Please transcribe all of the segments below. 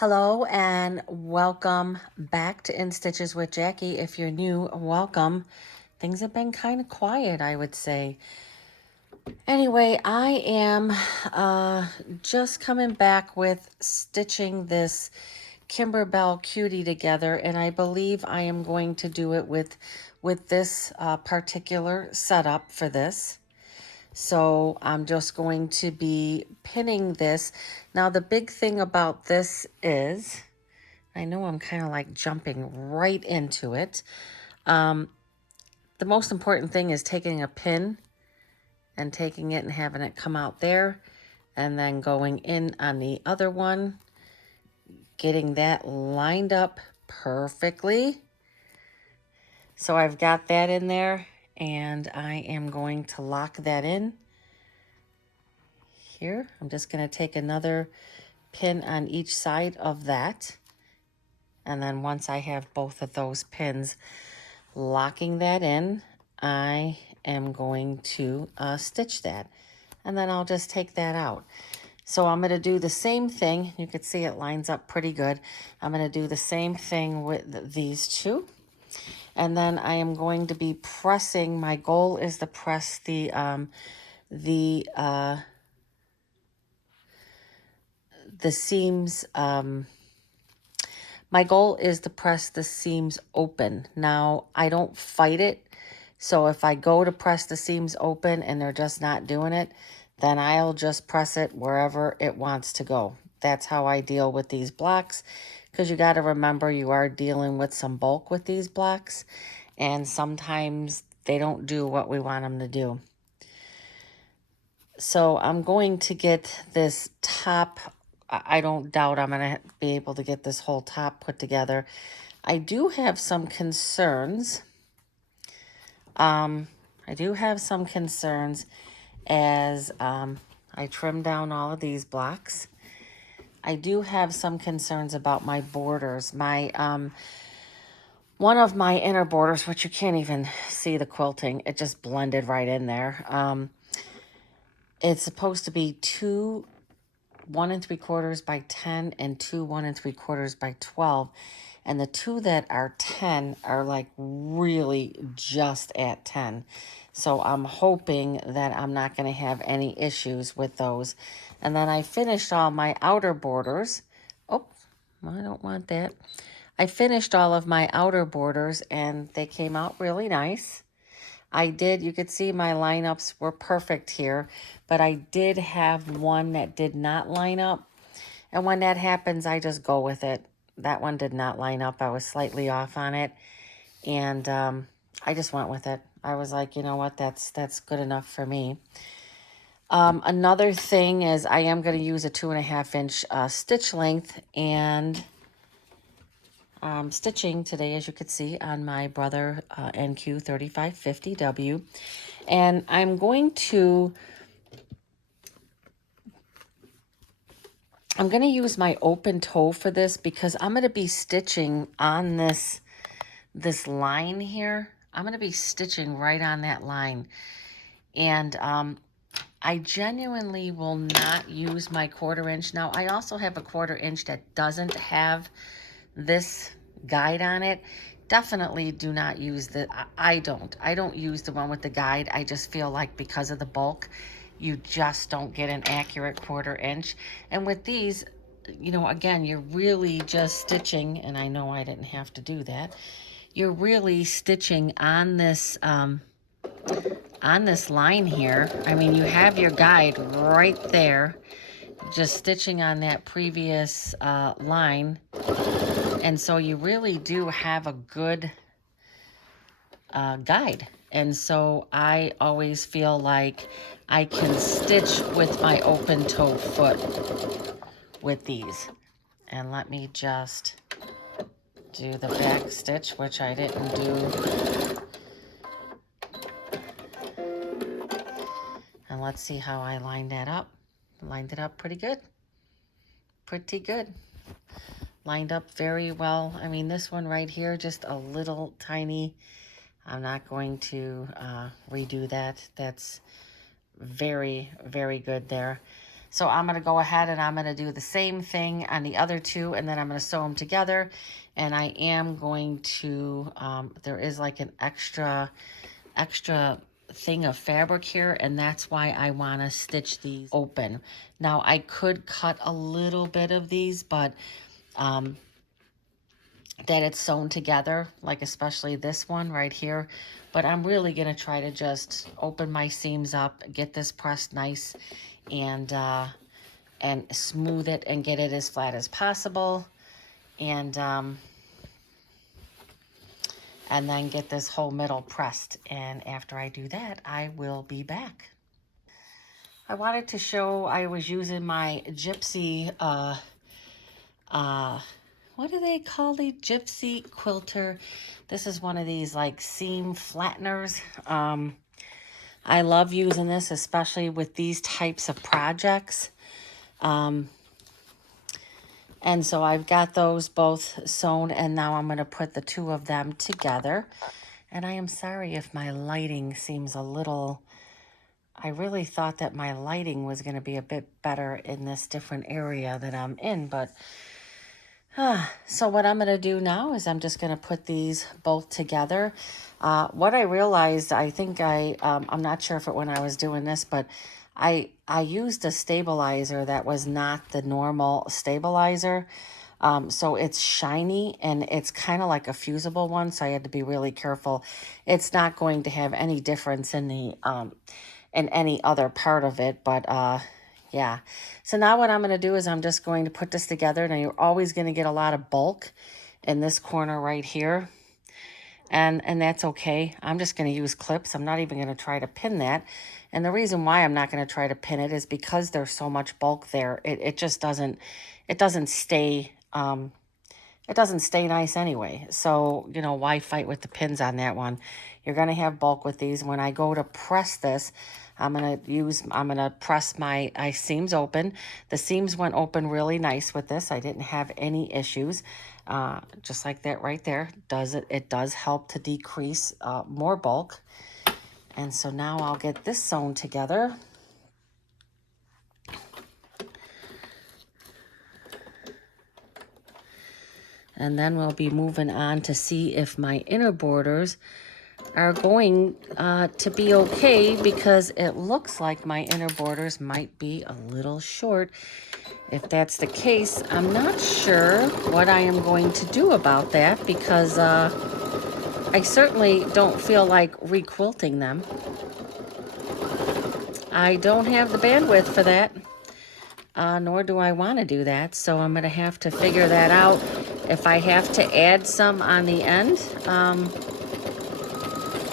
Hello and welcome back to In Stitches with Jackie. If you're new, welcome. Things have been kind of quiet, I would say. Anyway, I am just coming back with stitching this Kimberbell Cutie together, and I believe I am going to do it with this particular setup for this. So I'm just going to be pinning this. Now the big thing about this is, I know I'm kind of like jumping right into it. The most important thing is taking a pin and taking it and having it come out there, and then going in on the other one, getting that lined up perfectly. So I've got that in there, and I am going to lock that in here. I'm just going to take another pin on each side of that. And then once I have both of those pins locking that in, I am going to stitch that. And then I'll just take that out. So I'm going to do the same thing. You can see it lines up pretty good. I'm going to do the same thing with these two. And then I am going to be pressing. My goal is to press the seams. My goal is to press the seams open. Now, I don't fight it. So if I go to press the seams open and they're just not doing it, then I'll just press it wherever it wants to go. That's how I deal with these blocks, because you got to remember you are dealing with some bulk with these blocks, and sometimes they don't do what we want them to do. So I'm going to get this top. I don't doubt I'm going to be able to get this whole top put together. I do have some concerns. I do have some concerns as I trim down all of these blocks. I do have some concerns about my borders. My one of my inner borders, which you can't even see the quilting, it just blended right in there. It's supposed to be 2 1 3/4 by 10 and 2 1 3/4 by 12. And the two that are 10 are like really just at 10. So I'm hoping that I'm not going to have any issues with those. And then I finished all my outer borders. Oh, I don't want that. I finished all of my outer borders and they came out really nice. You could see my lineups were perfect here, but I did have one that did not line up. And when that happens, I just go with it. That one did not line up. I was slightly off on it. And I just went with it. I was like, you know what, that's good enough for me. Another thing is I am going to use a 2.5 inch stitch length, and stitching today, as you can see, on my Brother NQ3550W. And I'm going to use my open toe for this, because I'm going to be stitching on this line here. I'm going to be stitching right on that line. And I genuinely will not use my 1/4 inch. Now, I also have a 1/4 inch that doesn't have this guide on it. Definitely do not use I don't use the one with the guide. I just feel like because of the bulk, you just don't get an accurate 1/4 inch. And with these, you know, again, you're really just stitching, and I know I didn't have to do that. You're really stitching on this line here. I mean, you have your guide right there, just stitching on that previous line. And so you really do have a good guide. And so I always feel like I can stitch with my open toe foot with these. And let me just do the back stitch, which I didn't do. And let's see how I lined that up. Lined it up pretty good. Pretty good. Lined up very well. I mean, this one right here, just a little tiny. I'm not going to redo that. That's very, very good there. So I'm going to go ahead and I'm going to do the same thing on the other two, and then I'm going to sew them together. And I am going to, there is like an extra thing of fabric here, and that's why I want to stitch these open. Now I could cut a little bit of these, but that it's sewn together, like especially this one right here. But I'm really going to try to just open my seams up, get this pressed nice, and smooth it and get it as flat as possible. And then get this whole middle pressed. And after I do that, I will be back. I wanted to show, I was using my Gypsy, what do they call the Gypsy quilter? This is one of these like seam flatteners. I love using this, especially with these types of projects. And so I've got those both sewn, and now I'm going to put the two of them together. And I am sorry if my lighting seems a little, I really thought that my lighting was going to be a bit better in this different area that I'm in, but so what I'm going to do now is I'm just going to put these both together. What I realized, I think I'm not sure if it when I was doing this, but I used a stabilizer that was not the normal stabilizer. So it's shiny and it's kind of like a fusible one. So I had to be really careful. It's not going to have any difference in the, in any other part of it, but, yeah. So now what I'm going to do is I'm just going to put this together. Now you're always going to get a lot of bulk in this corner right here. And that's okay. I'm just going to use clips. I'm not even going to try to pin that. And the reason why I'm not going to try to pin it is because there's so much bulk there. It just doesn't, it doesn't stay, it doesn't stay nice anyway. So, you know, why fight with the pins on that one? You're going to have bulk with these. When I go to press this, I'm going to press my seams open. The seams went open really nice with this. I didn't have any issues. Just like that right there. It does help to decrease more bulk. And so now I'll get this sewn together. And then we'll be moving on to see if my inner borders are going to be okay, because it looks like my inner borders might be a little short. If that's the case, I'm not sure what I am going to do about that, because I certainly don't feel like requilting them. I don't have the bandwidth for that, nor do I want to do that. So I'm going to have to figure that out. If I have to add some on the end,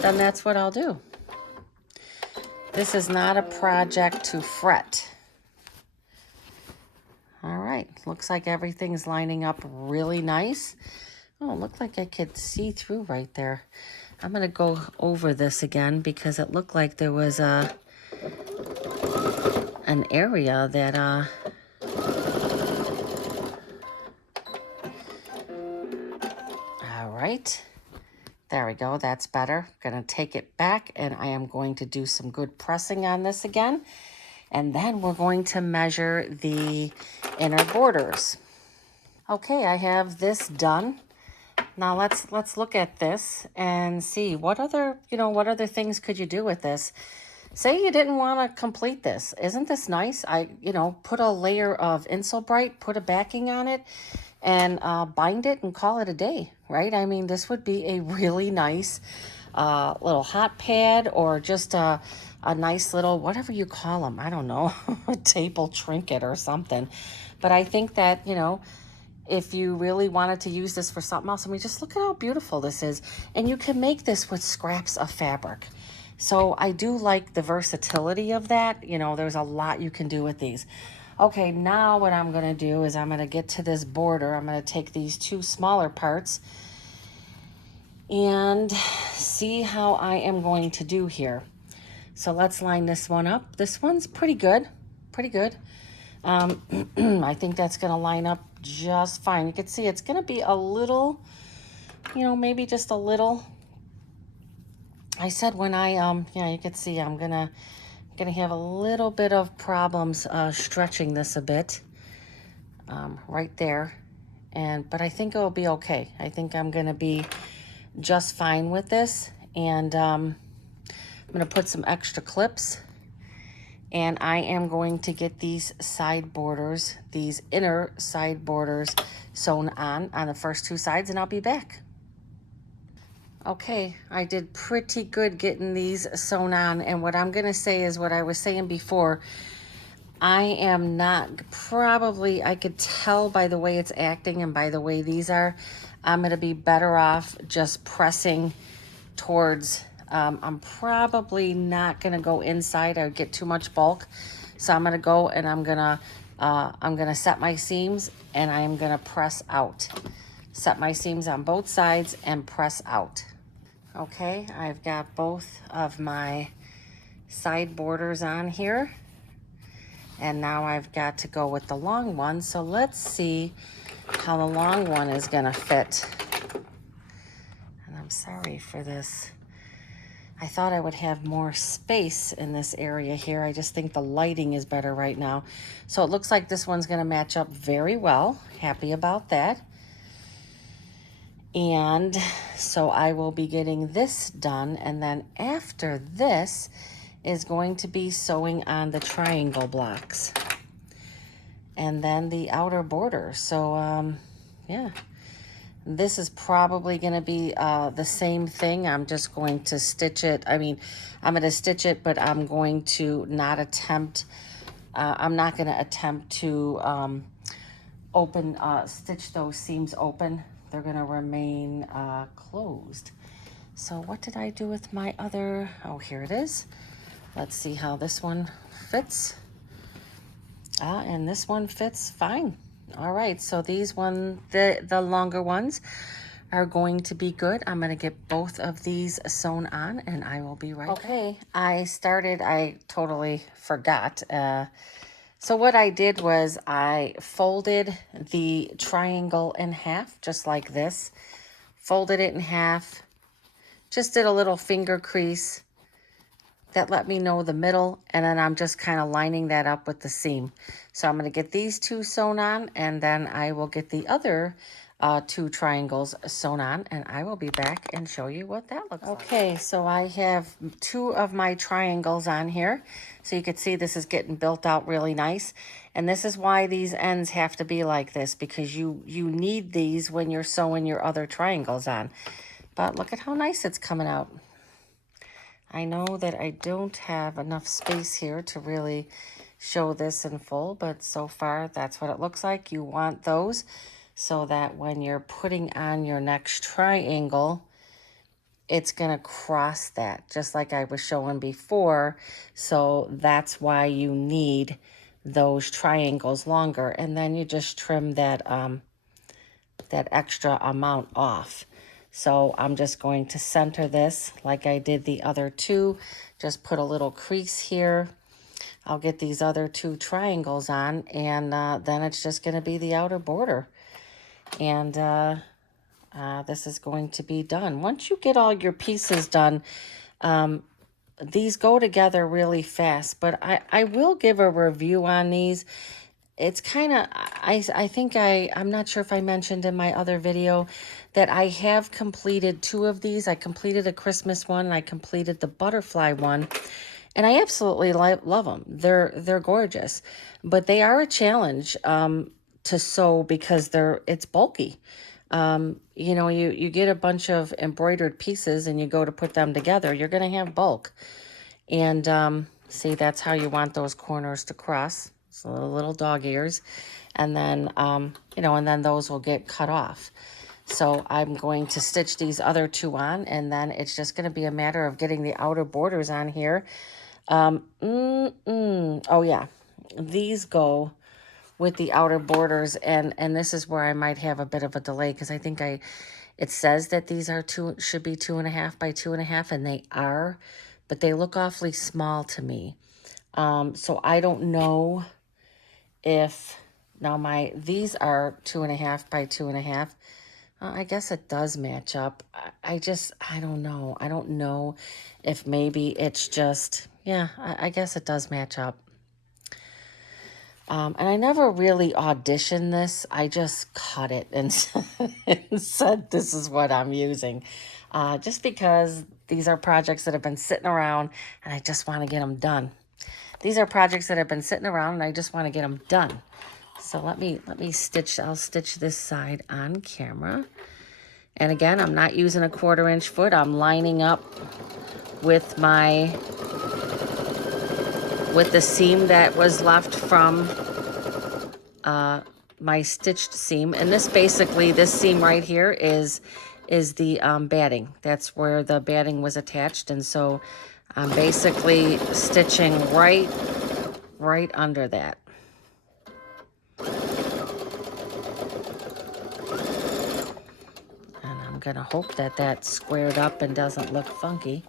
then that's what I'll do. This is not a project to fret. All right, looks like everything's lining up really nice. Oh, it looked like I could see through right there. I'm gonna go over this again because it looked like there was an area that all right. There we go, that's better. I'm gonna take it back and I am going to do some good pressing on this again. And then we're going to measure the inner borders. Okay, I have this done. Now let's look at this and see what other things could you do with this. Say you didn't want to complete this. Isn't this nice? Put a layer of Insulbright, put a backing on it, and bind it and call it a day, right? I mean, this would be a really nice little hot pad, or just a nice little, whatever you call them, I don't know, a table trinket or something. But I think that, if you really wanted to use this for something else, I mean, just look at how beautiful this is. And you can make this with scraps of fabric. So I do like the versatility of that. There's a lot you can do with these. Okay, now what I'm going to do is I'm going to get to this border. I'm going to take these two smaller parts and see how I am going to do here. So let's line this one up. This one's pretty good, pretty good. I think that's going to line up just fine. You can see it's going to be a little, maybe just a little. I said when I, you can see I'm going to Gonna have a little bit of problems stretching this a bit right there, but I think it'll be okay. I think I'm gonna be just fine with this, and I'm gonna put some extra clips, and I am going to get these side borders, these inner side borders sewn on the first two sides, and I'll be back. Okay, I did pretty good getting these sewn on, and what I'm gonna say is what I was saying before. I am not, probably, I could tell by the way it's acting and by the way these are, I'm gonna be better off just pressing towards, I'm probably not gonna go inside, I would get too much bulk. So I'm gonna go and I'm gonna set my seams, and I'm gonna press out. Set my seams on both sides and press out. Okay, I've got both of my side borders on here, and now I've got to go with the long one. So let's see how the long one is gonna fit. And I'm sorry for this. I thought I would have more space in this area here. I just think the lighting is better right now. So it looks like this one's gonna match up very well. Happy about that. And so I will be getting this done, and then after this is going to be sewing on the triangle blocks and then the outer border. So yeah, this is probably going to be the same thing. I'm just going to stitch it. I mean, I'm going to stitch it, but I'm going to not attempt, I'm not going to attempt to stitch those seams open. They're going to remain closed. So what did I do with my other, oh, here it is. Let's see how this one fits. And this one fits fine. All right, so these the longer ones are going to be good. I'm gonna get both of these sewn on, and I will be right back. Okay, I totally forgot. So what I did was I folded the triangle in half, just like this. Folded it in half, just did a little finger crease that let me know the middle, and then I'm just kind of lining that up with the seam. So I'm going to get these two sewn on, and then I will get the other two triangles sewn on, and I will be back and show you what that looks like. Okay, so I have two of my triangles on here. So you can see this is getting built out really nice. And this is why these ends have to be like this, because you need these when you're sewing your other triangles on. But look at how nice it's coming out. I know that I don't have enough space here to really show this in full, but so far that's what it looks like. You want those so that when you're putting on your next triangle, it's gonna cross that, just like I was showing before. So that's why you need those triangles longer, and then you just trim that that extra amount off. So I'm just going to center this like I did the other two. Just put a little crease here. I'll get these other two triangles on, and then it's just going to be the outer border. And this is going to be done. Once you get all your pieces done, these go together really fast. But I will give a review on these. It's kind of, I think I'm not sure if I mentioned in my other video that I have completed two of these. I completed a Christmas one, and I completed the butterfly one, and I absolutely love them. They're gorgeous, but they are a challenge to sew because it's bulky. You know, you get a bunch of embroidered pieces and you go to put them together, you're going to have bulk. And see, that's how you want those corners to cross. So little dog ears. And then, you know, and then those will get cut off. So I'm going to stitch these other two on, and then it's just going to be a matter of getting the outer borders on here. Oh yeah, these go with the outer borders, and this is where I might have a bit of a delay, because I think it says that these are should be 2.5 by 2.5, and they are, but they look awfully small to me. So I don't know if now these are 2.5 by 2.5. I guess it does match up. I don't know. I don't know if maybe it's just yeah, I guess it does match up. And I never really auditioned this. I just cut it and, and said, this is what I'm using. Just because these are projects that have been sitting around and I just want to get them done. These are projects that have been sitting around and I just want to get them done. So let me stitch, I'll stitch this side on camera. And again, I'm not using a 1/4 inch foot. I'm lining up with with the seam that was left from my stitched seam. And this basically, this seam right here is the batting. That's where the batting was attached. And so I'm basically stitching right under that. And I'm gonna hope that that's squared up and doesn't look funky.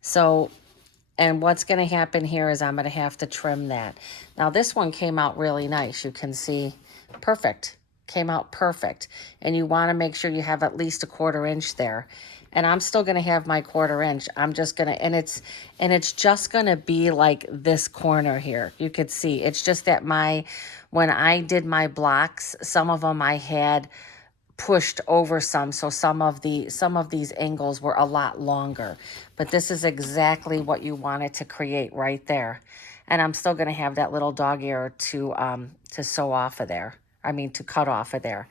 So, and what's going to happen here is I'm going to have to trim that. Now, this one came out really nice. You can see, perfect. Came out perfect. And you want to make sure you have at least a 1/4 inch there. And I'm still going to have my 1/4 inch. I'm just going to, and it's just going to be like this corner here. You could see, it's just that when I did my blocks, some of them I had pushed over some, so some of these angles were a lot longer, but this is exactly what you wanted to create right there. And I'm still going to have that little dog ear to sew off of there, I mean to cut off of there,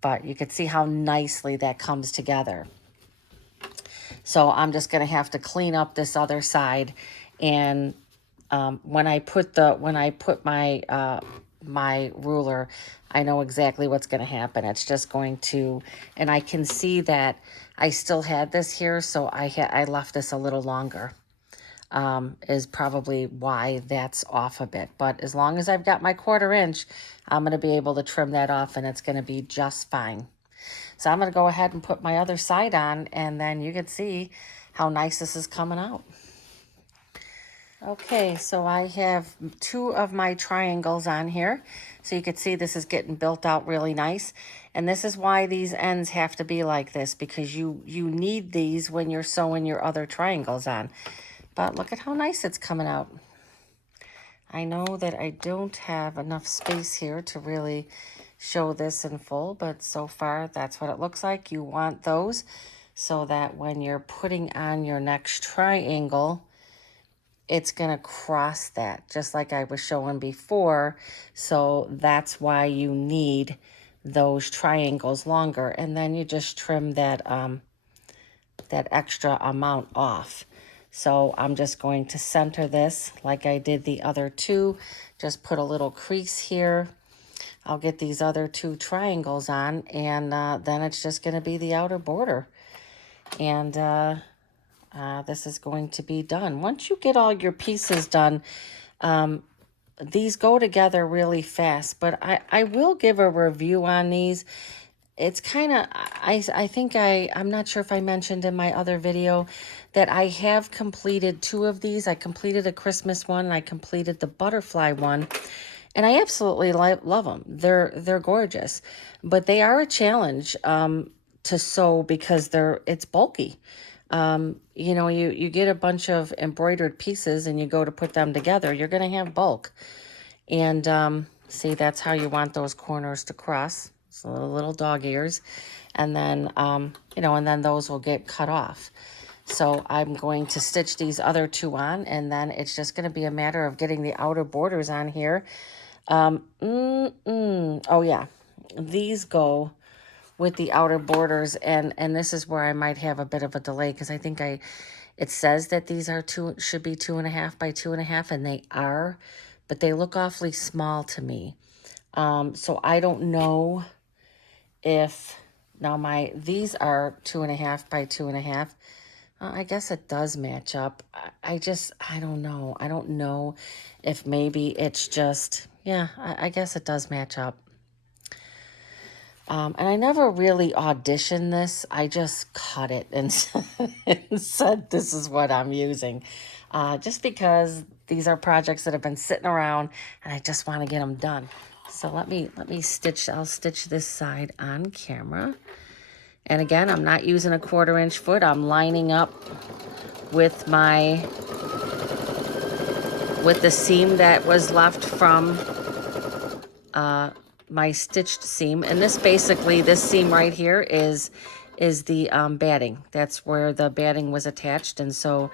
but you can see how nicely that comes together. So I'm just going to have to clean up this other side, and when I put my ruler, I know exactly what's going to happen. It's just going to, and I can see that I still had this here, so I left this a little longer, is probably why that's off a bit. But as long as I've got my 1/4 inch, I'm going to be able to trim that off, and it's going to be just fine. So I'm going to go ahead and put my other side on, and then you can see how nice this is coming out. Okay, so I have 2 of my triangles on here. So you can see this is getting built out really nice. And this is why these ends have to be like this, because you need these when you're sewing your other triangles on. But look at how nice it's coming out. I know that I don't have enough space here to really show this in full, but so far that's what it looks like. You want those so that when you're putting on your next triangle, it's going to cross that, just like I was showing before. So that's why you need those triangles longer. And then you just trim that, that extra amount off. So I'm just going to center this like I did the other 2. Just put a little crease here. I'll get these other 2 triangles on, and then it's just going to be the outer border. And this is going to be done. Once you get all your pieces done, these go together really fast, but I will give a review on these. It's kind of, I think I'm not sure if I mentioned in my other video that I have completed 2 of these. I completed a Christmas one, and I completed the butterfly one, and I absolutely love them. They're gorgeous, but they are a challenge to sew because it's bulky. You know, you get a bunch of embroidered pieces and you go to put them together, you're going to have bulk. And see, that's how you want those corners to cross. So little dog ears. And then, you know, and then those will get cut off. So I'm going to stitch these other 2 on, and then it's just going to be a matter of getting the outer borders on here. Oh yeah, these go with the outer borders, and this is where I might have a bit of a delay, because I think it says that these are should be 2.5 by 2.5, and they are, but they look awfully small to me. So I don't know if now these are 2.5 by 2.5. I guess it does match up. I don't know. I don't know if maybe it's just, yeah, I guess it does match up. And I never really auditioned this. I just cut it and, and said, this is what I'm using. Just because these are projects that have been sitting around and I just want to get them done. So let me stitch, I'll stitch this side on camera. And again, I'm not using a 1/4 inch foot. I'm lining up with the seam that was left from my stitched seam. And this basically, this seam right here is the batting. That's where the batting was attached. And so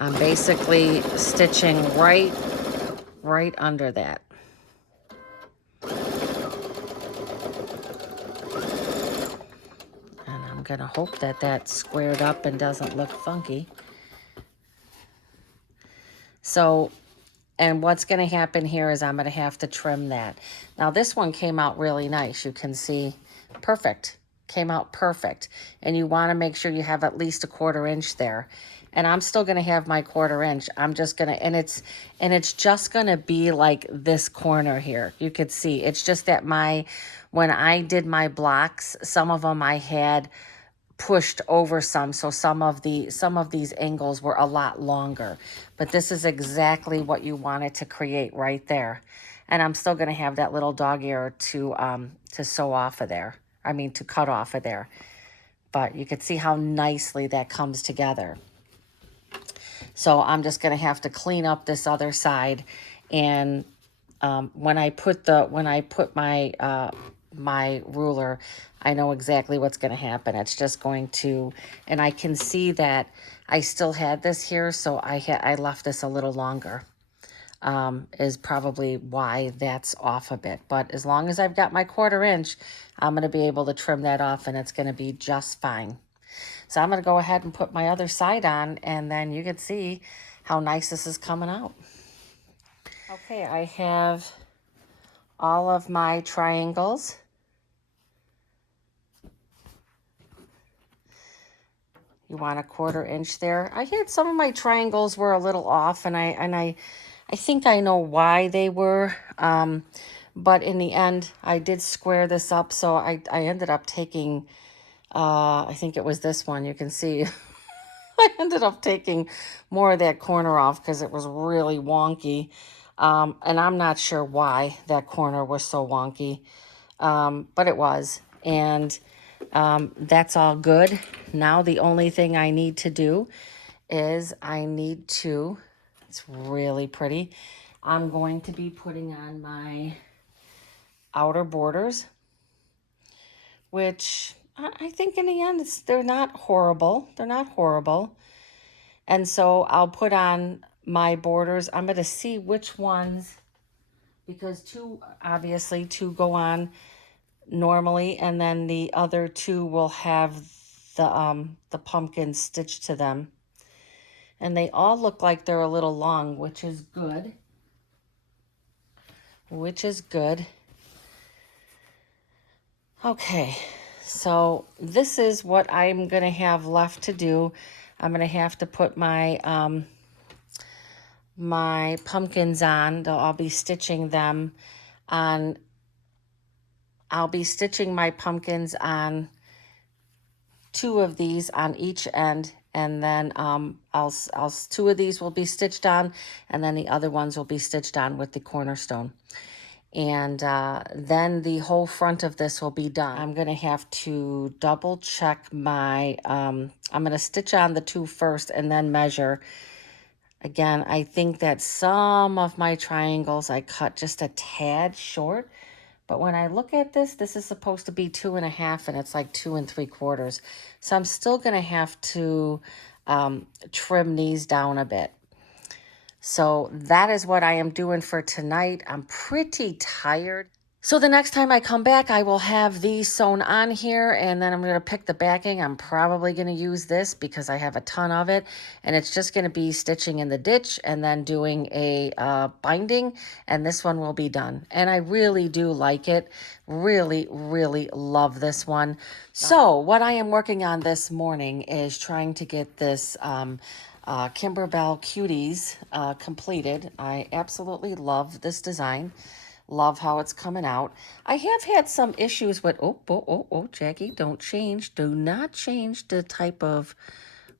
I'm basically stitching right under that. And I'm gonna hope that that's squared up and doesn't look funky. So, and what's gonna happen here is I'm gonna have to trim that. Now this one came out really nice. You can see, perfect, came out perfect. And you wanna make sure you have at least a 1/4 inch there. And I'm still gonna have my 1/4 inch. I'm just gonna, and it's just gonna be like this corner here. You could see, it's just that when I did my blocks, some of them I had pushed over some, so some of these angles were a lot longer, but this is exactly what you wanted to create right there. And I'm still going to have that little dog ear to sew off of there, I mean to cut off of there, but you could see how nicely that comes together. So I'm just going to have to clean up this other side. And when I put my ruler, I know exactly what's going to happen. It's just going to, and I can see that I still had this here, so I left this a little longer, is probably why that's off a bit. But as long as I've got my 1/4 inch, I'm going to be able to trim that off, and it's going to be just fine. So I'm going to go ahead and put my other side on, and then you can see how nice this is coming out. Okay, I have all of my triangles. You want a 1/4 inch there. I had some of my triangles were a little off, and I think I know why they were. But in the end, I did square this up, so I ended up taking, I think it was this one. You can see I ended up taking more of that corner off because it was really wonky. And I'm not sure why that corner was so wonky, but it was. And that's all good. Now the only thing I need to do is it's really pretty. I'm going to be putting on my outer borders, which I think in the end, they're not horrible. They're not horrible. And so I'll put on my borders. I'm going to see which ones, because obviously two go on normally, and then the other two will have the pumpkin stitched to them. And they all look like they're a little long, which is good. Okay, so this is what I'm going to have left to do. I'm going to have to put my my pumpkins on. I'll be stitching them on. I'll be stitching my pumpkins on 2 of these on each end, and then I'll 2 of these will be stitched on, and then the other ones will be stitched on with the cornerstone. And then the whole front of this will be done. I'm going to have to double check my, I'm going to stitch on the 2 first and then measure. Again, I think that some of my triangles I cut just a tad short. But when I look at this, this is supposed to be 2.5, and it's like 2 3/4. So I'm still going to have to trim these down a bit. So that is what I am doing for tonight. I'm pretty tired. So the next time I come back, I will have these sewn on here, and then I'm going to pick the backing. I'm probably going to use this because I have a ton of it, and it's just going to be stitching in the ditch and then doing a binding, and this one will be done. And I really do like it. Really, really love this one. So what I am working on this morning is trying to get this Kimberbell Cuties completed. I absolutely love this design. Love how it's coming out. I have had some issues with, oh, Jackie, don't change. Do not change the type of,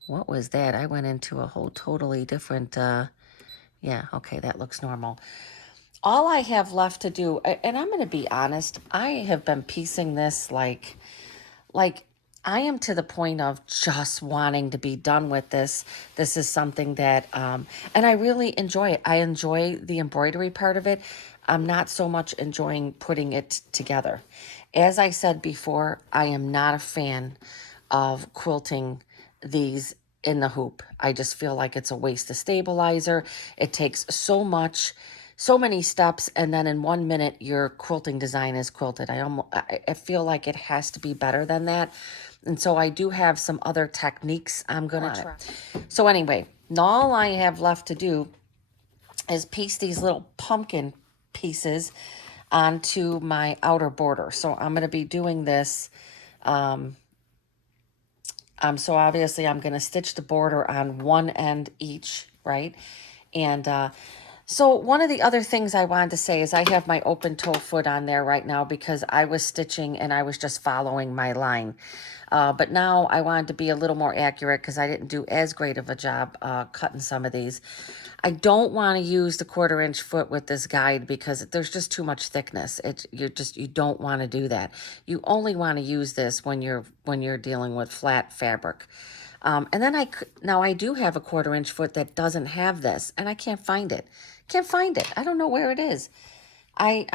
what was that? I went into a whole totally different, yeah, okay, that looks normal. All I have left to do, and I'm going to be honest, I have been piecing this like I am to the point of just wanting to be done with this. This is something that, and I really enjoy it. I enjoy the embroidery part of it. I'm not so much enjoying putting it together. As I said before, I am not a fan of quilting these in the hoop. I just feel like it's a waste of stabilizer. It takes so much, so many steps, and then in 1 minute your quilting design is quilted. I feel like it has to be better than that. And so I do have some other techniques I'm gonna try. So anyway, all I have left to do is piece these little pumpkin pieces onto my outer border. So I'm gonna be doing this. So obviously I'm going to stitch the border on one end each, right? And so one of the other things I wanted to say is I have my open toe foot on there right now because I was stitching and I was just following my line. But now I wanted to be a little more accurate because I didn't do as great of a job cutting some of these. I don't want to use the 1/4 inch foot with this guide because there's just too much thickness. You don't want to do that. You only want to use this when you're dealing with flat fabric. And then now I do have a 1/4 inch foot that doesn't have this, and I can't find it. Can't find it. I don't know where it is. I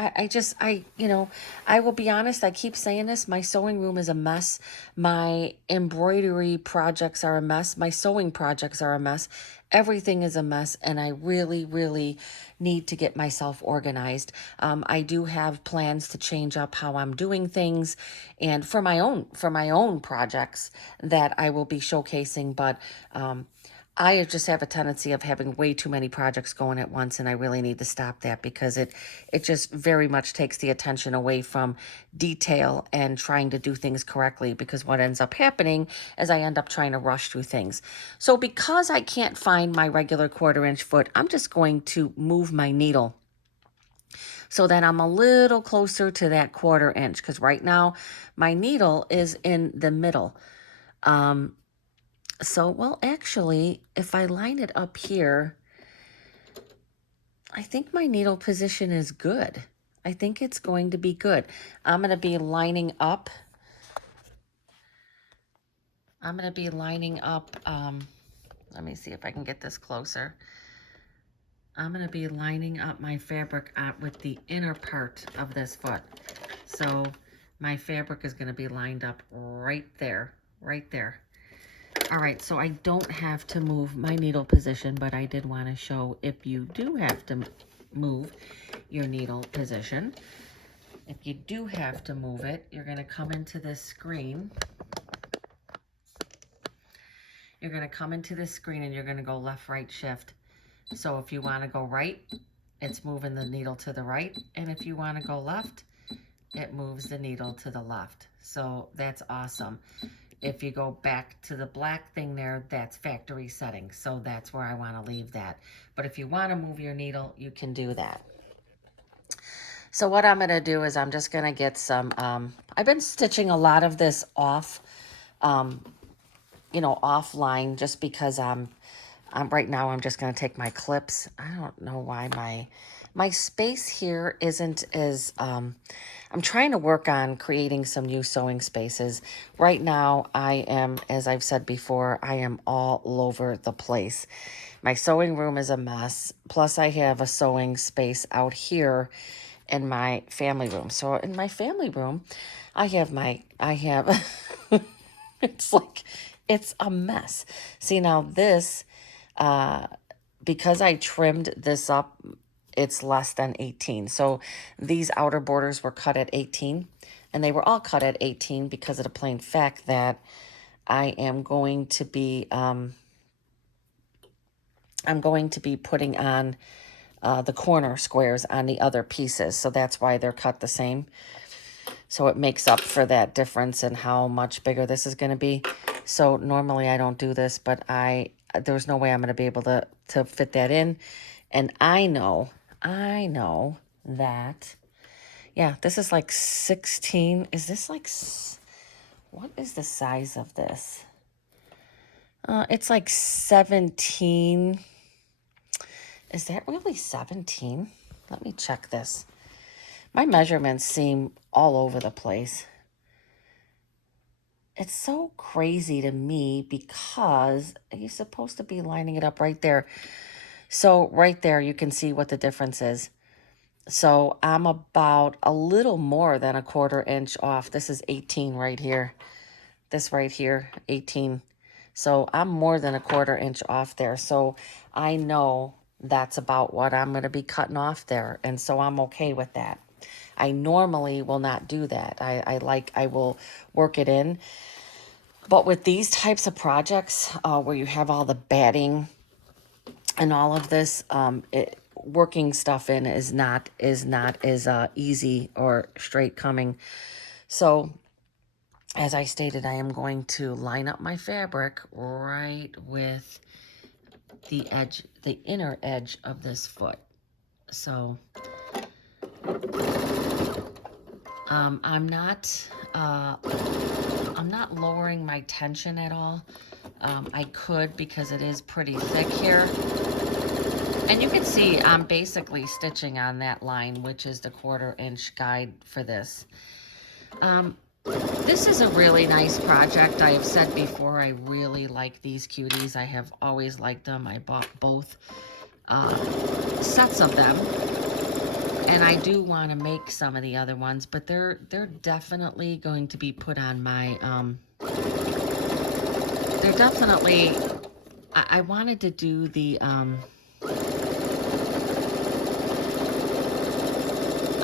will be honest, I keep saying this, my sewing room is a mess. My embroidery projects are a mess. My sewing projects are a mess. Everything is a mess, and I really, really need to get myself organized. I do have plans to change up how I'm doing things, and for my own projects that I will be showcasing, but I just have a tendency of having way too many projects going at once, and I really need to stop that because it just very much takes the attention away from detail and trying to do things correctly, because what ends up happening is I end up trying to rush through things. So because I can't find my regular 1/4 inch foot, I'm just going to move my needle so that I'm a little closer to that 1/4 inch, because right now my needle is in the middle. So, well, actually, if I line it up here, I think my needle position is good. I think it's going to be good. I'm going to be lining up. Let me see if I can get this closer. I'm going to be lining up my fabric with the inner part of this foot. So my fabric is going to be lined up right there, right there. All right, so I don't have to move my needle position, but I did want to show if you do have to move your needle position. If you do have to move it, you're going to come into this screen. You're going to come into this screen and you're going to go left, right, shift. So if you want to go right, it's moving the needle to the right. And if you want to go left, it moves the needle to the left. So that's awesome. If you go back to the black thing there, that's factory settings. So that's where I want to leave that. But if you want to move your needle, you can do that. So what I'm going to do is I'm just going to get some, I've been stitching a lot of this off, offline, just because right now I'm just going to take my clips. I don't know why my space here isn't as, I'm trying to work on creating some new sewing spaces. Right now I am, as I've said before, I am all over the place. My sewing room is a mess. Plus I have a sewing space out here in my family room. So in my family room, I have it's a mess. See, now this, because I trimmed this up, it's less than 18. So these outer borders were cut at 18, and they were all cut at 18 because of the plain fact that I am going to be, I'm going to be putting on the corner squares on the other pieces. So that's why they're cut the same. So it makes up for that difference in how much bigger this is going to be. So normally I don't do this, but there's no way I'm going to be able to fit that in. And I know that, yeah, this is like 16. Is this like, what is the size of this? It's like 17. Is that really 17? Let me check this. My measurements seem all over the place. it's so crazy to me because you're supposed to be lining it up right there. So right there, you can see what the difference is. So I'm about a little more than a 1/4 inch off. This is 18 right here. This right here, 18. So I'm more than a 1/4 inch off there. So I know that's about what I'm going to be cutting off there. And so I'm okay with that. I normally will not do that. I will work it in. But with these types of projects where you have all the batting and all of this, working stuff in is not as easy or straight coming. So as I stated, I am going to line up my fabric right with the edge, the inner edge of this foot. So I'm not lowering my tension at all. I could, because it is pretty thick here. And you can see I'm basically stitching on that line, which is the 1/4 inch guide for this. This is a really nice project. I have said before, I really like these cuties. I have always liked them. I bought both sets of them. And I do want to make some of the other ones, but they're definitely going to be put on my, they're definitely, I wanted to do the,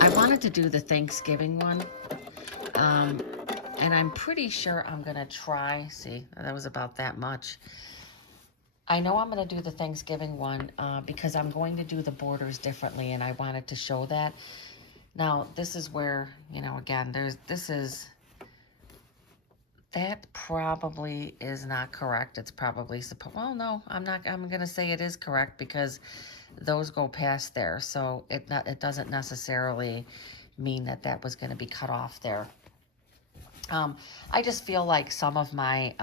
I wanted to do the Thanksgiving one. And I'm pretty sure I'm going to try, see, that was about that much. I know I'm going to do the Thanksgiving one because I'm going to do the borders differently, and I wanted to show that. Now, this is where, you know, again, that probably is not correct. It's probably well, no, I'm going to say it is correct because those go past there. So it doesn't necessarily mean that was going to be cut off there. I just feel like some of my,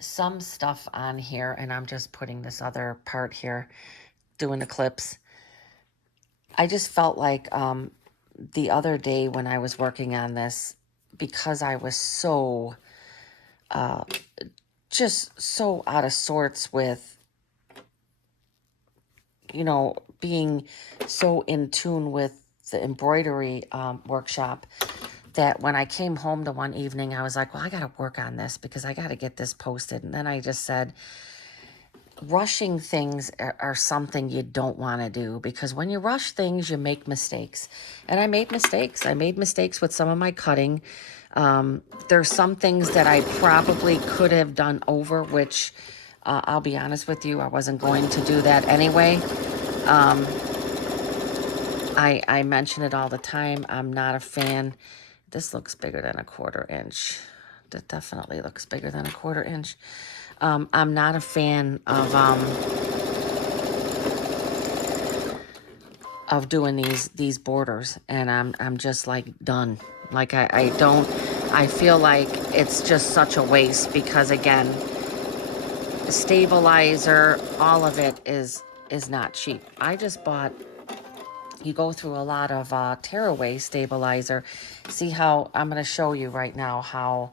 some stuff on here, and I'm just putting this other part here, doing the clips. I just felt like the other day when I was working on this, because I was so, just so out of sorts with, you know, being so in tune with the embroidery workshop, that when I came home the one evening, I was like, well, I got to work on this because I got to get this posted. And then I just said, rushing things are something you don't want to do, because when you rush things, you make mistakes. And I made mistakes. I made mistakes with some of my cutting. There's some things that I probably could have done over, which I'll be honest with you, I wasn't going to do that anyway. I mention it all the time. I'm not a fan. This looks bigger than a 1/4 inch. That definitely looks bigger than a 1/4 inch. I'm not a fan of doing these borders, and I'm just like done. Like I feel like it's just such a waste, because again, stabilizer, all of it is not cheap. I just bought, you go through a lot of tearaway stabilizer. See how, I'm going to show you right now how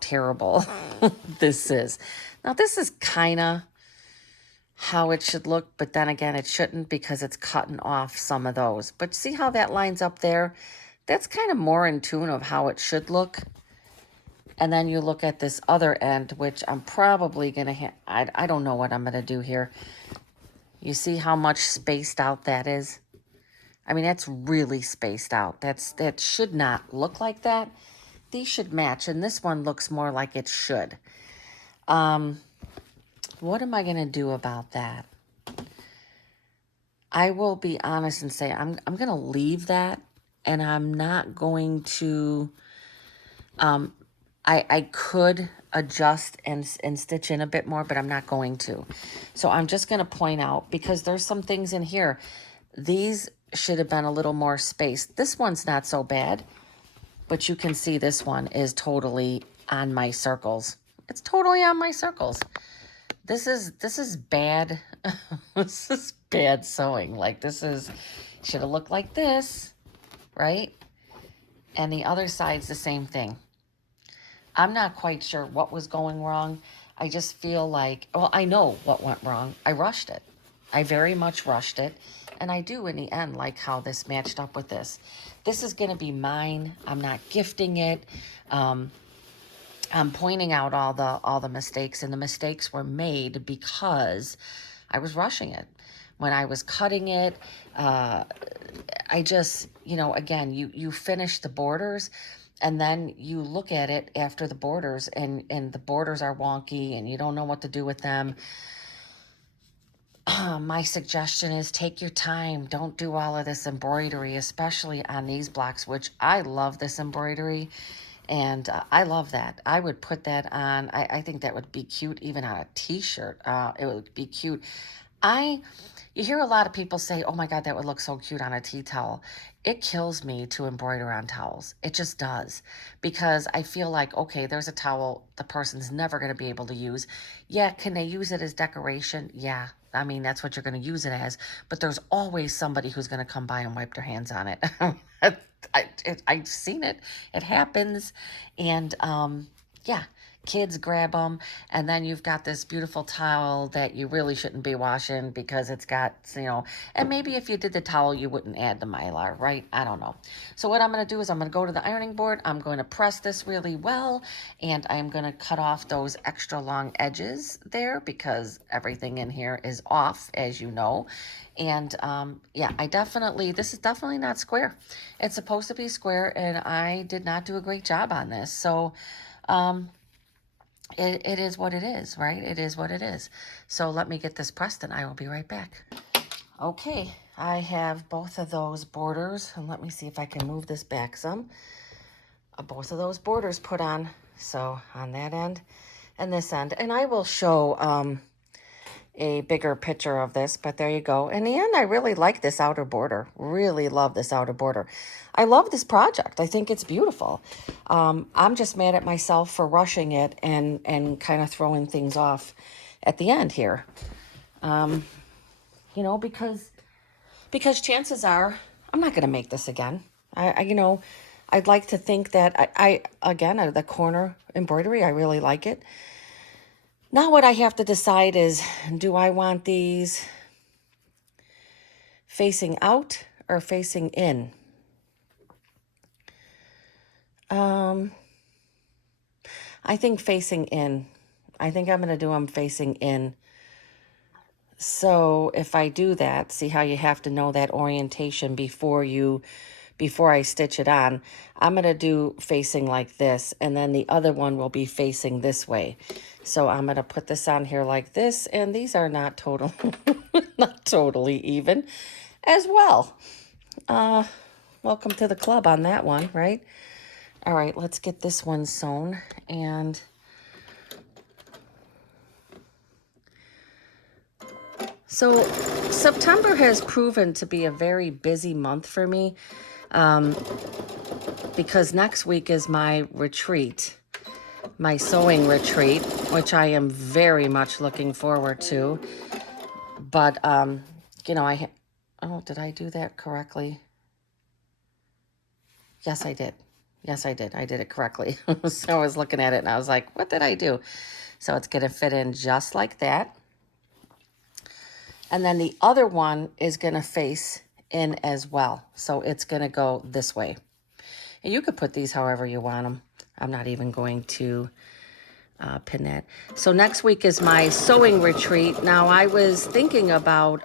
terrible this is. Now this is kind of how it should look, but then again, it shouldn't, because it's cutting off some of those. But see how that lines up there? That's kind of more in tune of how it should look. And then you look at this other end, which I'm probably going to I don't know what I'm going to do here. You see how much spaced out that is? I mean, that's really spaced out. That should not look like that. These should match, and this one looks more like it should. What am I going to do about that? I will be honest and say I'm going to leave that, and I'm not going to, I could adjust and stitch in a bit more, but I'm not going to. So I'm just going to point out, because there's some things in here. These should have been a little more spaced. This one's not so bad, but you can see this one is totally on my circles. It's totally on my circles. This is bad. This is bad sewing. Like, this is, should have looked like this, right? And the other side's the same thing. I'm not quite sure what was going wrong. I just feel like, well, I know what went wrong. I rushed it. I very much rushed it. And I do in the end like how this matched up with this. This is going to be mine. I'm not gifting it. Um, I'm pointing out all the mistakes, and the mistakes were made because I was rushing it. When I was cutting it, I just, you know, again, you finish the borders, and then you look at it after the borders, and the borders are wonky and you don't know what to do with them. My suggestion is take your time. Don't do all of this embroidery, especially on these blocks, which I love this embroidery. And I love that. I would put that on. I think that would be cute even on a t-shirt. It would be cute. You hear a lot of people say, oh my God, that would look so cute on a tea towel. It kills me to embroider on towels. It just does. Because I feel like, okay, there's a towel the person's never going to be able to use. Yeah, can they use it as decoration? Yeah. I mean, that's what you're going to use it as. But there's always somebody who's going to come by and wipe their hands on it. I've seen it. It happens. And yeah, kids grab them, and then you've got this beautiful towel that you really shouldn't be washing because it's got, you know, and maybe if you did the towel, you wouldn't add the Mylar, right? I don't know. So what I'm going to do is I'm going to go to the ironing board. I'm going to press this really well, and I'm going to cut off those extra long edges there because everything in here is off, as you know. And yeah, this is definitely not square. It's supposed to be square, and I did not do a great job on this. So it is what it is, right? It is what it is. So let me get this pressed and I will be right back. Okay, I have both of those borders, and let me see if I can move this back some. Both of those borders put on, so on that end and this end. And I will show a bigger picture of this, but there you go. In the end, I really like this outer border. Really love this outer border. I love this project. I think it's beautiful. I'm just mad at myself for rushing it and kind of throwing things off at the end here. You know, because chances are I'm not going to make this again. You know, I'd like to think that again, the corner embroidery, I really like it. Now what I have to decide is, do I want these facing out or facing in? I think facing in. I think I'm going to do them facing in. So if I do that, see how you have to know that orientation before I stitch it on. I'm going to do facing like this, and then the other one will be facing this way. So I'm going to put this on here like this, and these are not not totally even as well. Welcome to the club on that one, right? All right, let's get this one sewn. And so September has proven to be a very busy month for me because next week is my retreat, my sewing retreat, which I am very much looking forward to. But, you know, did I do that correctly? Yes, I did. Yes, I did. I did it correctly. So I was looking at it and I was like, what did I do? So it's going to fit in just like that. And then the other one is going to face in as well. So it's going to go this way. And you could put these however you want them. I'm not even going to pin that. So next week is my sewing retreat. Now I was thinking about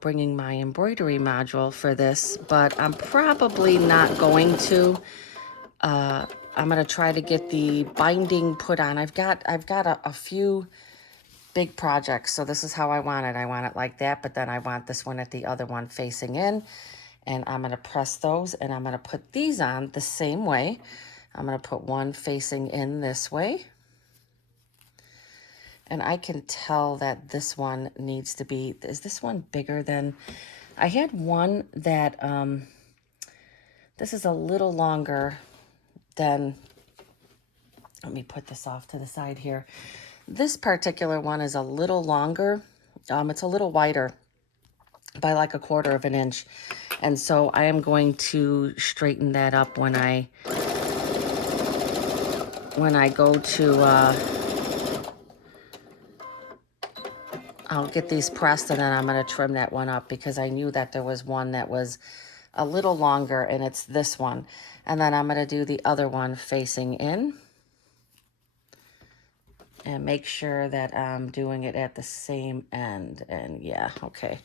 bringing my embroidery module for this, but I'm probably not going to. I'm going to try to get the binding put on. I've got a few big projects, so this is how I want it. I want it like that, but then I want this one at the other one facing in, and I'm going to press those, and I'm going to put these on the same way. I'm going to put one facing in this way. And I can tell that this one needs to be, is this one bigger than, I had one that, this is a little longer than, let me put this off to the side here. This particular one is a little longer. It's a little wider by like 1/4 of an inch. And so I am going to straighten that up when I when I go to, I'll get these pressed and then I'm going to trim that one up because I knew that there was one that was a little longer and it's this one. And then I'm going to do the other one facing in. And make sure that I'm doing it at the same end. And yeah, okay.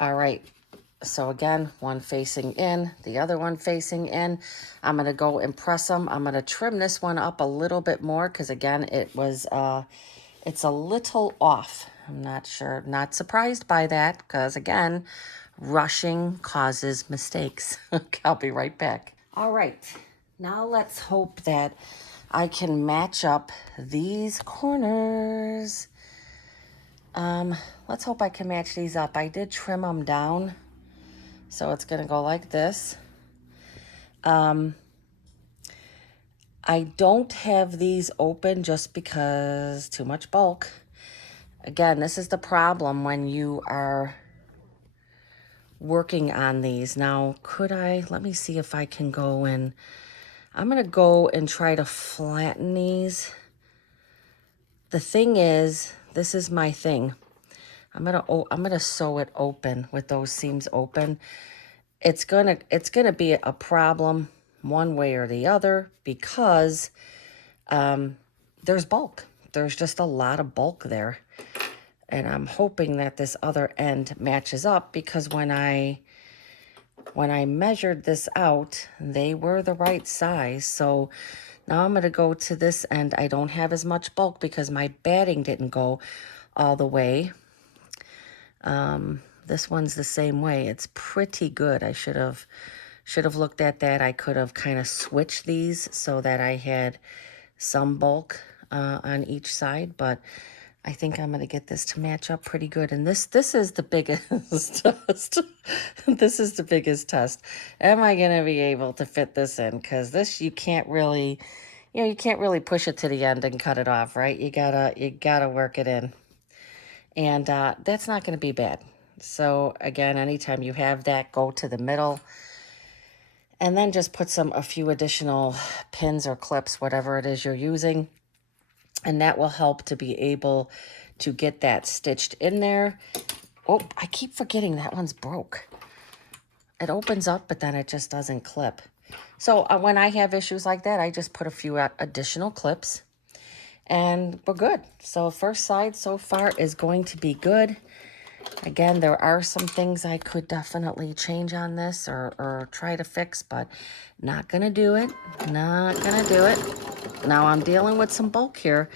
All right. So again, one facing in, the other one facing in. I'm going to go and press them. I'm going to trim this one up a little bit more because again, it's a little off. I'm not sure, not surprised by that because again, rushing causes mistakes. I'll be right back. All right, now let's hope that I can match up these corners. Let's hope I can match these up. I did trim them down, so it's gonna go like this. I don't have these open just because too much bulk. Again, this is the problem when you are working on these. Now, let me see if I can go and, I'm going to go and try to flatten these. The thing is, this is my thing. I'm going to sew it open with those seams open. It's going to be a problem one way or the other because there's bulk. There's just a lot of bulk there. And I'm hoping that this other end matches up because when I measured this out, they were the right size. So now I'm going to go to this end. I don't have as much bulk because my batting didn't go all the way. This one's the same way. It's pretty good. I should have looked at that. I could have kind of switched these so that I had some bulk on each side, but I think I'm going to get this to match up pretty good. And this is the biggest test. This is the biggest test. Am I going to be able to fit this in? Because this, you can't really push it to the end and cut it off, right? You gotta work it in. And that's not going to be bad. So again, anytime you have that, go to the middle and then just put a few additional pins or clips, whatever it is you're using. And that will help to be able to get that stitched in there. Oh, I keep forgetting that one's broke. It opens up, but then it just doesn't clip. So when I have issues like that, I just put a few additional clips and we're good. So first side so far is going to be good. Again, there are some things I could definitely change on this or try to fix, but not going to do it. Not going to do it. Now I'm dealing with some bulk here,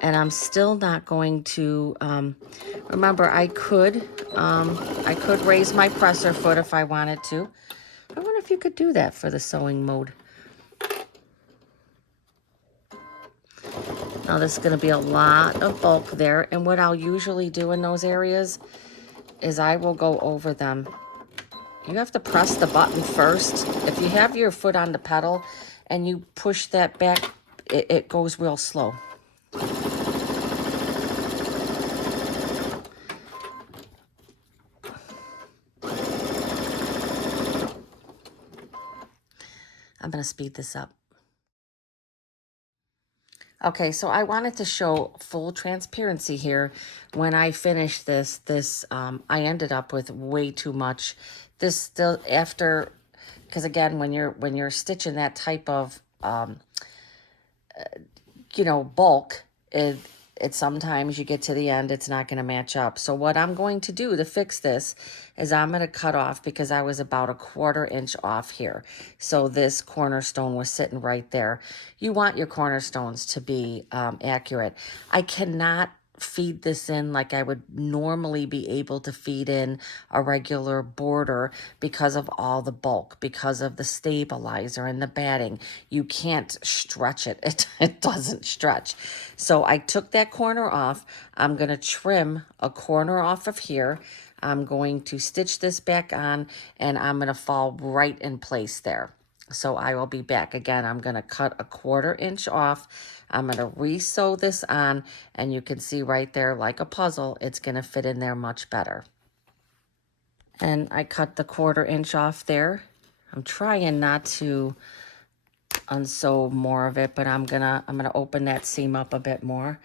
and I'm still not going to, remember, I could raise my presser foot if I wanted to. I wonder if you could do that for the sewing mode. Now this is going to be a lot of bulk there, and what I'll usually do in those areas is I will go over them. You have to press the button first. If you have your foot on the pedal and you push that back, it goes real slow. I'm going to speed this up. Okay, so I wanted to show full transparency here. When I finished this, I ended up with way too much. This still after, because again, when you're stitching that type of bulk, it sometimes you get to the end, it's not going to match up. So what I'm going to do to fix this is I'm going to cut off, because I was about 1/4 inch off here. So this cornerstone was sitting right there. You want your cornerstones to be accurate. I cannot feed this in like I would normally be able to feed in a regular border because of all the bulk, because of the stabilizer and the batting. You can't stretch it. It doesn't stretch. So I took that corner off. I'm going to trim a corner off of here. I'm going to stitch this back on, and I'm going to fall right in place there. So I will be back. Again, I'm going to cut a 1/4 inch off. I'm going to re-sew this on, and you can see right there, like a puzzle, it's going to fit in there much better. And I cut the 1/4 inch off there. I'm trying not to unsew more of it, but I'm gonna open that seam up a bit more.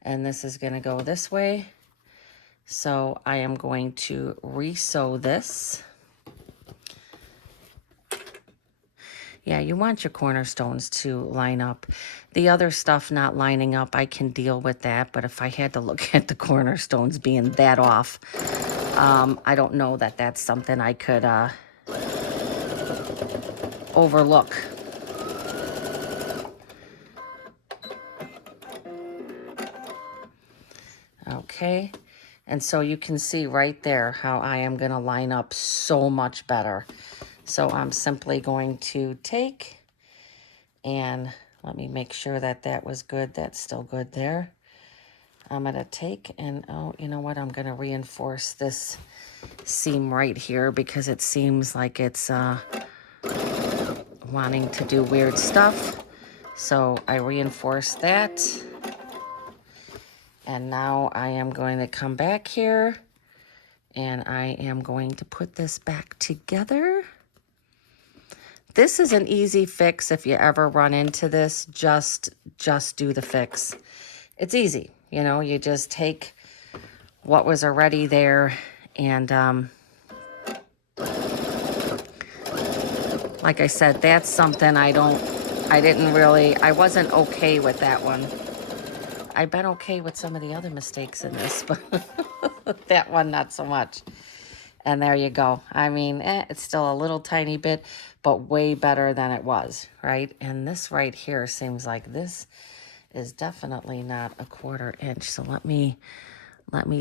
And this is gonna go this way. So I am going to re-sew this. Yeah, you want your cornerstones to line up. The other stuff not lining up, I can deal with that. But if I had to look at the cornerstones being that off, I don't know that that's something I could overlook. Okay, and so you can see right there how I am going to line up so much better. So I'm simply going to take, and let me make sure that that was good. That's still good there. I'm going to take and, oh, you know what? I'm going to reinforce this seam right here because it seems like it's wanting to do weird stuff. So I reinforce that. And now I am going to come back here and I am going to put this back together. This is an easy fix. If you ever run into this, just do the fix. It's easy. You know, you just take what was already there and like I said, that's something I wasn't okay with that one. I've been okay with some of the other mistakes in this, but that one not so much. And there you go. I mean, it's still a little tiny bit, but way better than it was, right? And this right here seems like this is definitely not a 1/4 inch. So let me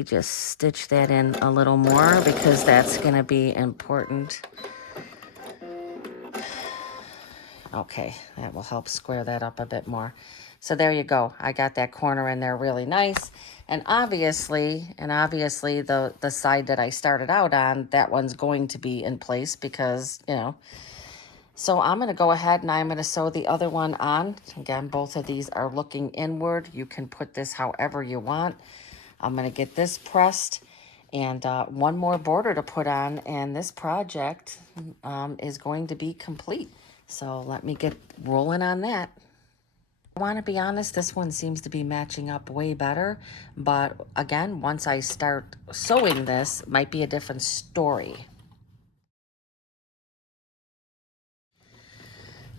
just stitch that in a little more because that's going to be important. Okay, that will help square that up a bit more. So there you go. I got that corner in there really nice. And obviously the side that I started out on, that one's going to be in place because, you know. So I'm going to go ahead and I'm going to sew the other one on. Again, both of these are looking inward. You can put this however you want. I'm going to get this pressed and one more border to put on, and this project is going to be complete. So let me get rolling on that. I want to be honest, this one seems to be matching up way better. But again, once I start sewing this, might be a different story.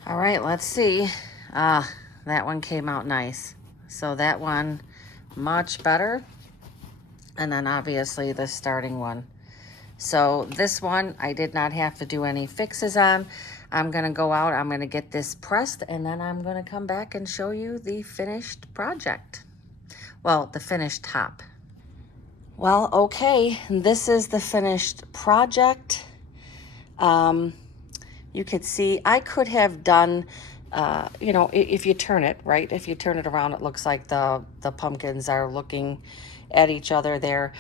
All right, let's see. That one came out nice. So that one, much better. And then obviously the starting one. So this one, I did not have to do any fixes on. I'm going to go out, I'm going to get this pressed, and then I'm going to come back and show you the finished project. Well, the finished top. Well, okay, this is the finished project. You could see I could have done, you know, if you turn it, right? If you turn it around, it looks like the pumpkins are looking at each other there.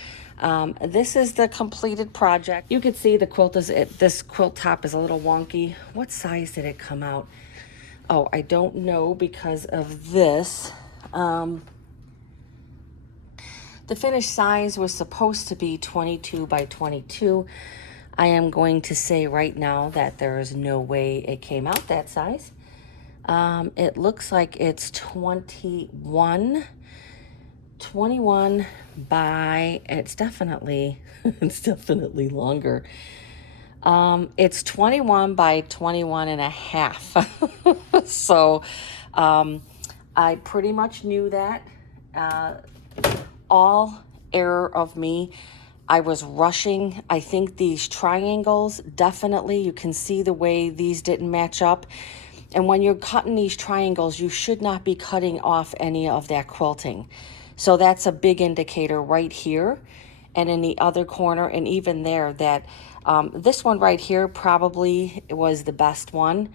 This is the completed project. You could see the quilt this quilt top is a little wonky. What size did it come out? Oh, I don't know because of this. The finished size was supposed to be 22 by 22. I am going to say right now that there is no way it came out that size. It looks like it's 21 by, it's definitely longer. It's 21 by 21 and a half. So I pretty much knew that. All error of me. I was rushing. I think these triangles, definitely, you can see the way these didn't match up. And when you're cutting these triangles, you should not be cutting off any of that quilting. So that's a big indicator right here and in the other corner, and even there, that this one right here probably was the best one,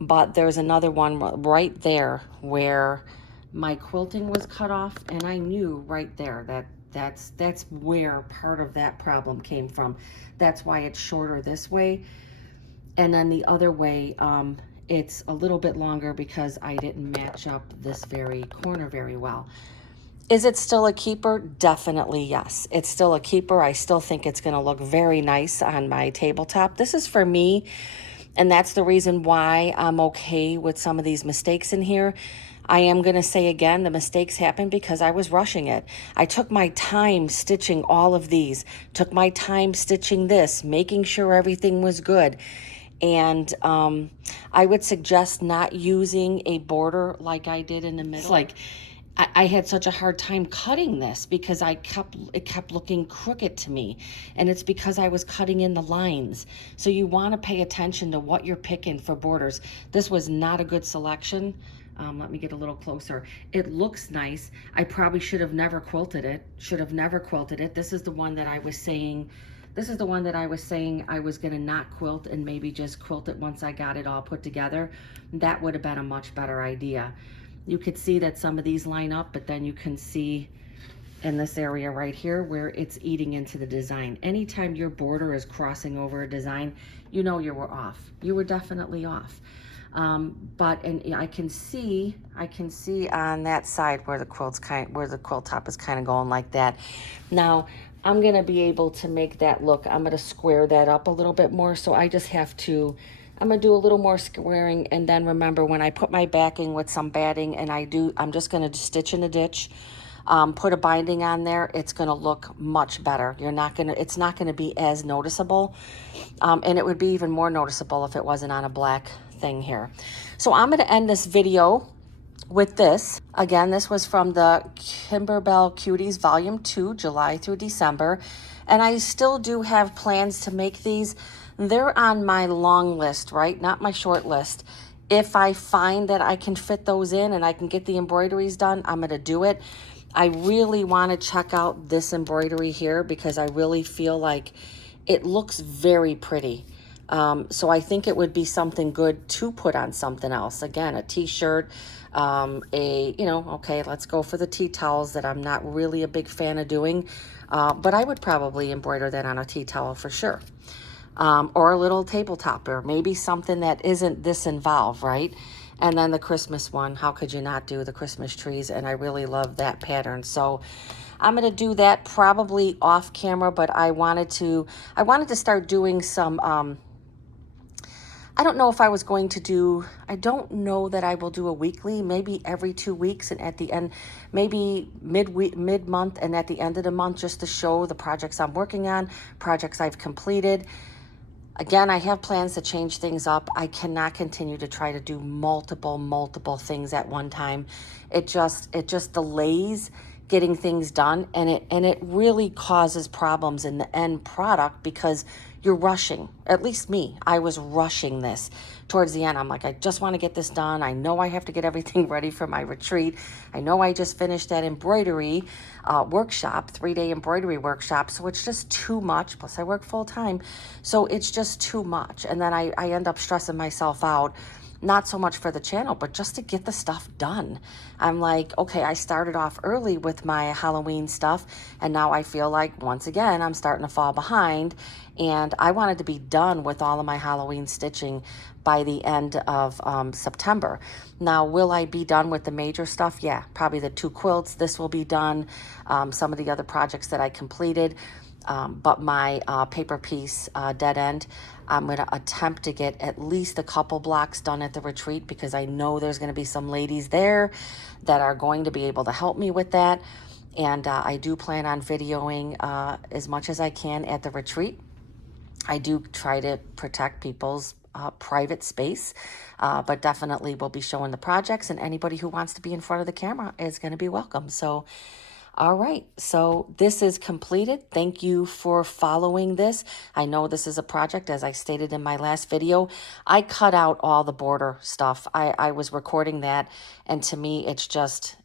but there's another one right there where my quilting was cut off, and I knew right there that that's where part of that problem came from. That's why it's shorter this way. And then the other way, it's a little bit longer because I didn't match up this very corner very well. Is it still a keeper? Definitely yes. It's still a keeper. I still think it's going to look very nice on my tabletop. This is for me, and that's the reason why I'm okay with some of these mistakes in here. I am going to say again, the mistakes happened because I was rushing it. I took my time stitching all of these, took my time stitching this, making sure everything was good. And I would suggest not using a border like I did in the middle. It's like I had such a hard time cutting this because it kept looking crooked to me, and it's because I was cutting in the lines. So you want to pay attention to what you're picking for borders. This was not a good selection. Let me get a little closer. It looks nice. I probably should have never quilted it. This is the one that I was saying. I was gonna not quilt and maybe just quilt it once I got it all put together. That would have been a much better idea. You could see that some of these line up, but then you can see in this area right here where it's eating into the design. Anytime your border is crossing over a design, you know you were off. You were definitely off. And I can see on that side where the quilt top is kind of going like that. Now I'm gonna be able to make that look. I'm gonna square that up a little bit more. So I just have to. I'm gonna do a little more squaring, and then remember when I put my backing with some batting, and I'm just gonna stitch in the ditch. Put a binding on there, it's gonna look much better. It's not gonna be as noticeable, and it would be even more noticeable if it wasn't on a black thing here. So I'm gonna end this video with this. Again, this was from the Kimberbell Cuties Volume 2, July through December, and I still do have plans to make these. They're on my long list, right? Not my short list. If I find that I can fit those in and I can get the embroideries done, I'm gonna do it. I really want to check out this embroidery here because I really feel like it looks very pretty. So I think it would be something good to put on something else. Again, a t-shirt, okay, let's go for the tea towels that I'm not really a big fan of doing. But I would probably embroider that on a tea towel for sure. Or a little tabletop, or maybe something that isn't this involved, right? And then the Christmas one, how could you not do the Christmas trees? And I really love that pattern. So I'm going to do that probably off camera, but I wanted to start doing some, I don't know if I was going to do, I don't know that I will do a weekly, maybe every 2 weeks, and at the end, maybe mid-month, and at the end of the month, just to show the projects I'm working on, projects I've completed. Again, I have plans to change things up. I cannot continue to try to do multiple things at one time. It just delays getting things done, and it really causes problems in the end product because you're rushing. At least me, I was rushing this towards the end. I'm like, I just want to get this done. I know I have to get everything ready for my retreat. I know I just finished that embroidery workshop, 3-day embroidery workshop. So it's just too much. Plus I work full time. So it's just too much. And then I end up stressing myself out. Not so much for the channel, but just to get the stuff done. I'm like, okay, I started off early with my Halloween stuff, and now I feel like, once again, I'm starting to fall behind, and I wanted to be done with all of my Halloween stitching by the end of September. Now, will I be done with the major stuff? Yeah, probably the 2 quilts. This will be done. Some of the other projects that I completed. But my paper piece dead end, I'm going to attempt to get at least a couple blocks done at the retreat because I know there's going to be some ladies there that are going to be able to help me with that. And I do plan on videoing as much as I can at the retreat. I do try to protect people's private space, but definitely will be showing the projects, and anybody who wants to be in front of the camera is going to be welcome. So all right, so this is completed. Thank you for following this. I know this is a project, as I stated in my last video. I cut out all the border stuff. I was recording that, and to me, it's just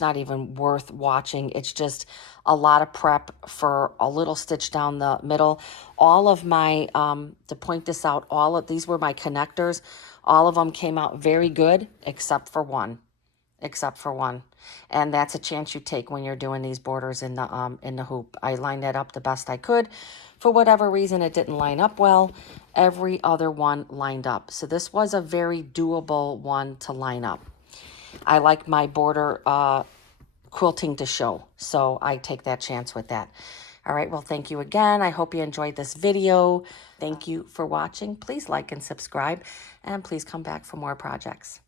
not even worth watching. It's just a lot of prep for a little stitch down the middle. All of my, to point this out, all of these were my connectors. All of them came out very good, except for one. except for one. And that's a chance you take when you're doing these borders in the hoop. I lined that up the best I could. For whatever reason, it didn't line up well. Every other one lined up. So this was a very doable one to line up. I like my border quilting to show, so I take that chance with that. All right, well, thank you again. I hope you enjoyed this video. Thank you for watching. Please like and subscribe, and please come back for more projects.